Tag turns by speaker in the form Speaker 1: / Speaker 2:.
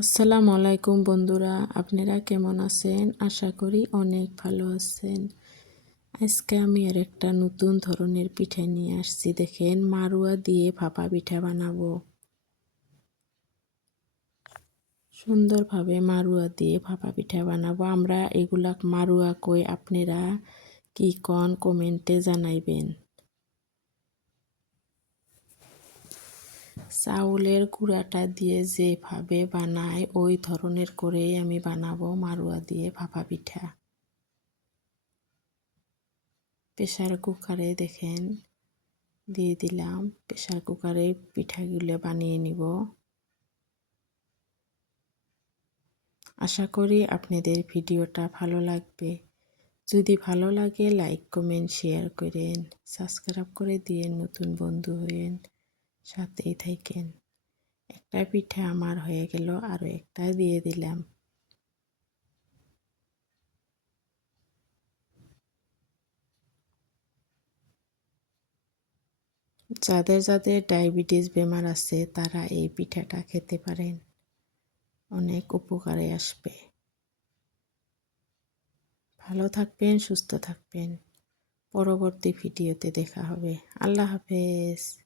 Speaker 1: আসসালামু আলাইকুম বন্ধুরা, আপনারা কেমন আছেন? আশা করি অনেক ভালো আছেন। আজকে আমি আর একটা নতুন ধরনের পিঠা নিয়ে আসছি, দেখেন মারুয়া দিয়ে ভাপা পিঠা বানাবো। সুন্দরভাবে মারুয়া দিয়ে ভাপা পিঠা বানাবো। আমরা এগুলা মারুয়া কই, আপনারা কি কন কমেন্টে জানাইবেন। চাউলের গুঁড়াটা দিয়ে যেভাবে বানায়, ওই ধরনের করেই আমি বানাবো মারুয়া দিয়ে ভাপা পিঠা। প্রেশার কুকারে দেখেন, দিয়ে দিলাম। প্রেশার কুকারে পিঠাগুলো বানিয়ে নিব। আশা করি আপনাদের ভিডিওটা ভালো লাগবে। যদি ভালো লাগে, লাইক, কমেন্ট, শেয়ার করেন। সাবস্ক্রাইব করে দিয়ে নতুন বন্ধু হয়েন সাথেই থাকেন। একটা পিঠা আমার হয়ে গেল আরও একটা দিয়ে দিলাম। যাদের যাদের ডায়াবেটিস বেমার আছে, তারা এই পিঠাটা খেতে পারেন। অনেক উপকারে আসবে। ভালো থাকবেন, সুস্থ থাকবেন। পরবর্তী ভিডিওতে দেখা হবে। আল্লাহ হাফেজ।